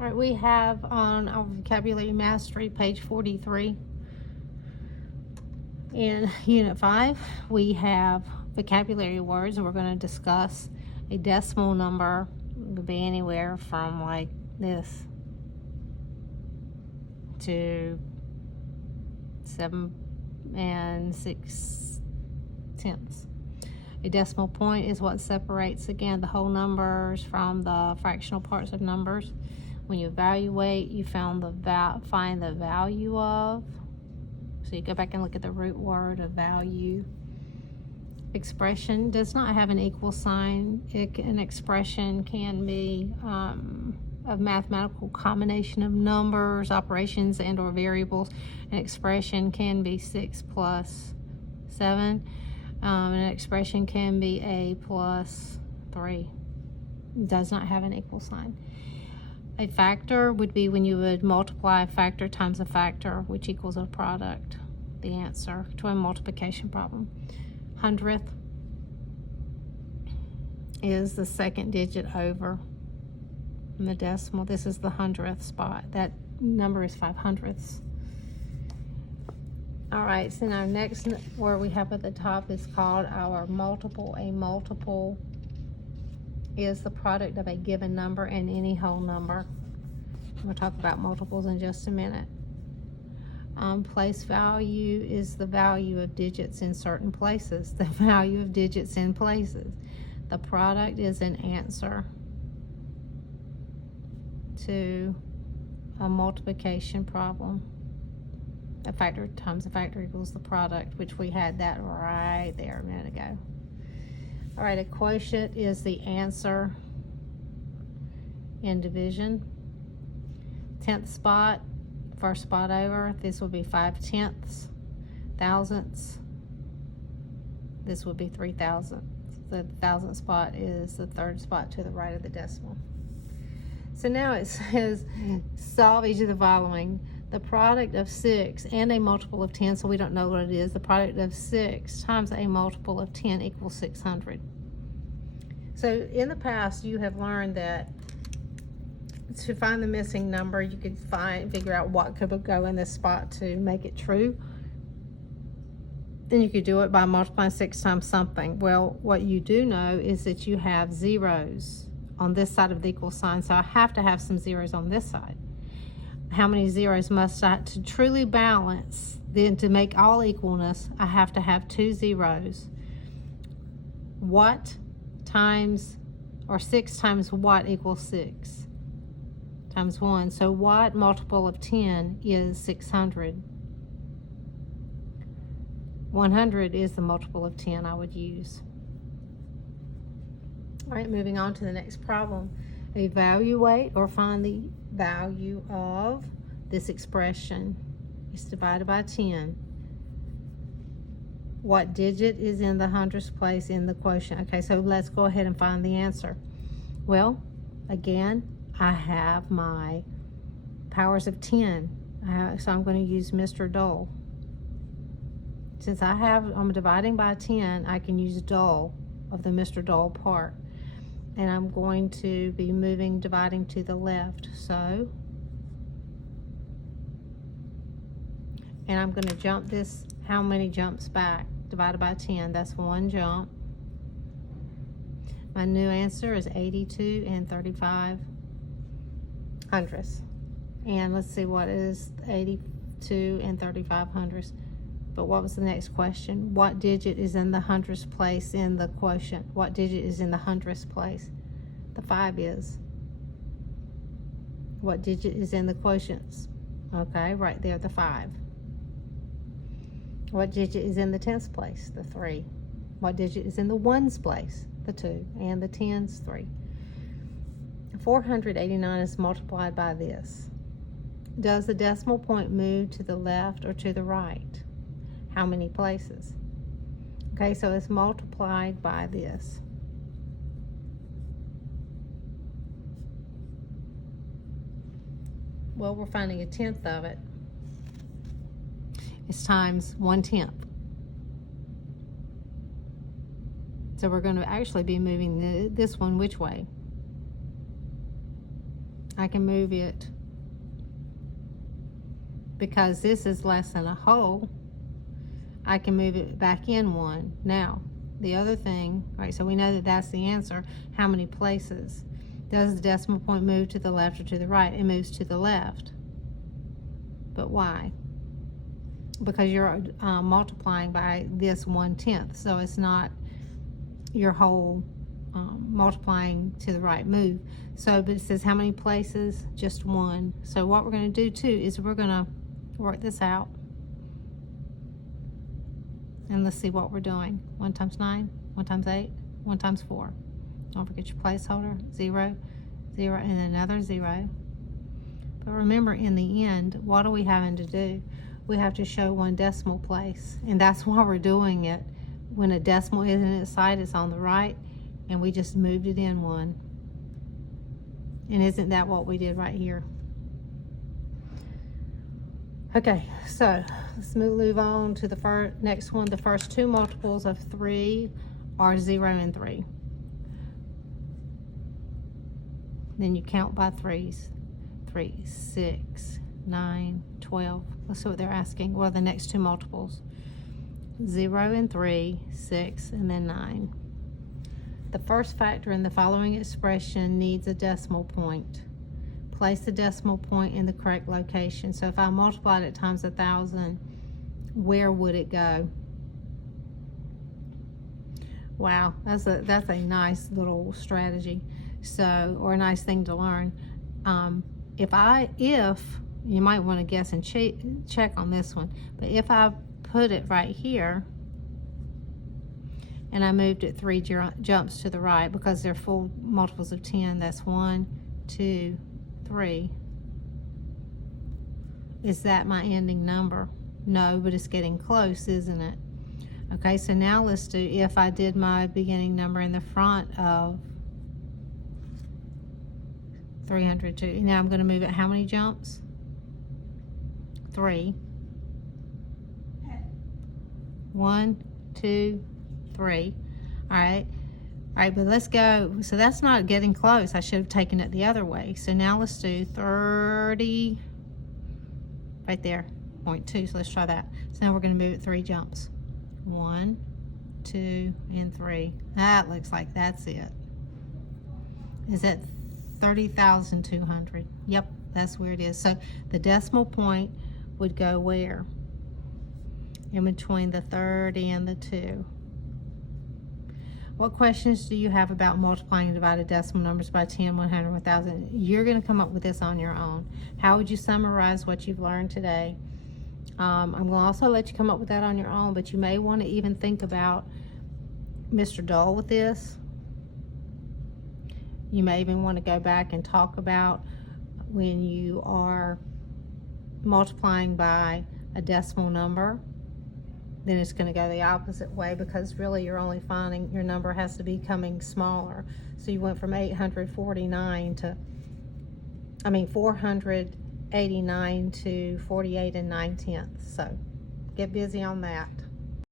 All right, we have on our vocabulary mastery, page 43. In Unit 5, we have vocabulary words, and we're going to discuss a decimal number. It could be anywhere from like this to 7 6/10. A decimal point is what separates, again, the whole numbers from the fractional parts of numbers. When you evaluate, you find the value of. So you go back and look at the root word of value. Expression does not have an equal sign. An expression can be a mathematical combination of numbers, operations, and or variables. An expression can be 6 plus 7. An expression can be a plus 3. It does not have an equal sign. A factor would be when you would multiply a factor times a factor, which equals a product, the answer to a multiplication problem. Hundredth is the second digit over in the decimal. This is the hundredth spot. That number is 5/100ths. All right, so now next word we have at the top is called our multiple. A multiple is the product of a given number and any whole number. We'll talk about multiples in just a minute. Place value is the value of digits in certain places, the value of digits in places. The product is an answer to a multiplication problem. A factor times a factor equals the product, which we had that right there a minute ago. All right, a quotient is the answer in division. 10th spot, first spot over, this would be 5/10. Thousandths, this would be 3,000. The thousandth spot is the third spot to the right of the decimal. So now it says solve each of the following. The product of 6 and a multiple of 10, so we don't know what it is. The product of 6 times a multiple of 10 equals 600. So in the past, you have learned that to find the missing number, you could figure out what could go in this spot to make it true. Then you could do it by multiplying 6 times something. Well, what you do know is that you have zeros on this side of the equal sign, so I have to have some zeros on this side. How many zeros must I, to truly balance, then to make all equalness, I have to have 2 zeros. What times, or 6 times what equals 6? Times 1. So what multiple of 10 is 600? 100 is the multiple of 10 I would use. All right, moving on to the next problem. Evaluate or find the value of this expression. It's divided by 10. What digit is in the hundredths place in the quotient? Okay, so let's go ahead and find the answer. Well, again, I have my powers of 10. So I'm going to use Mr. Dole. Since I'm dividing by 10, I can use Dole of the Mr. Dole part. And I'm going to be dividing to the left. So, and I'm going to jump this, how many jumps back? Divided by 10, that's 1 jump. My new answer is 82 and 35/100ths. And let's see, what is 82 and 35/100ths? But what was the next question? What digit is in the hundredths place in the quotient? What digit is in the hundredths place? The 5 is. What digit is in the quotients? Okay, right there, the 5. What digit is in the tenths place? The 3. What digit is in the ones place? The 2. And the tens, 3. 489 is multiplied by this. Does the decimal point move to the left or to the right? How many places? Okay, so it's multiplied by this. Well, we're finding 1/10 of it. It's times 1/10. So we're going to actually be moving this one which way? I can move it because this is less than a whole. I can move it back in one. Now, the other thing, right, so we know that that's the answer. How many places? Does the decimal point move to the left or to the right? It moves to the left. But why? Because you're multiplying by this 1/10, so it's not your whole multiplying to the right move. So, but it says how many places? Just one. So what we're going to do too is we're going to work this out. And let's see what we're doing. 1 times 9, 1 times 8, 1 times 4. Don't forget your placeholder, 0, 0, and another 0. But remember, in the end, what are we having to do? We have to show one decimal place, and that's why we're doing it. When a decimal is in its side, it's on the right, and we just moved it in one. And isn't that what we did right here? Okay, so let's move on to the next one. The first two multiples of 3 are 0 and 3. Then you count by threes. 3, 6, 9, 12. Let's see what they're asking. What are the next two multiples? 0 and 3, 6, and then 9. The first factor in the following expression needs a decimal point. Place the decimal point in the correct location. So if I multiplied it times 1,000, where would it go? Wow, that's a nice little strategy. So, or a nice thing to learn. If you might want to guess and check on this one, but if I put it right here and I moved it 3 jumps to the right, because they're full multiples of 10, that's 1, 2, 3. Is that my ending number? No, but it's getting close, isn't it? Okay, so now let's do, if I did my beginning number in the front of 302. Now I'm going to move it how many jumps? 3. 1, 2, 3. All right, but let's go. So that's not getting close. I should have taken it the other way. So now let's do 30, right there, 0.2. So let's try that. So now we're going to move it 3 jumps. 1, 2, and 3. That looks like that's it. Is that 30,200? Yep, that's where it is. So the decimal point would go where? In between the 30 and the 2. What questions do you have about multiplying and dividing decimal numbers by 10, 100, 1,000? You're going to come up with this on your own. How would you summarize what you've learned today? I'm going to also let you come up with that on your own, but you may want to even think about Mr. Dull with this. You may even want to go back and talk about when you are multiplying by a decimal number, then it's going to go the opposite way, because really you're only finding your number has to be becoming smaller. So you went from 489 to 48 and 9/10. So get busy on that.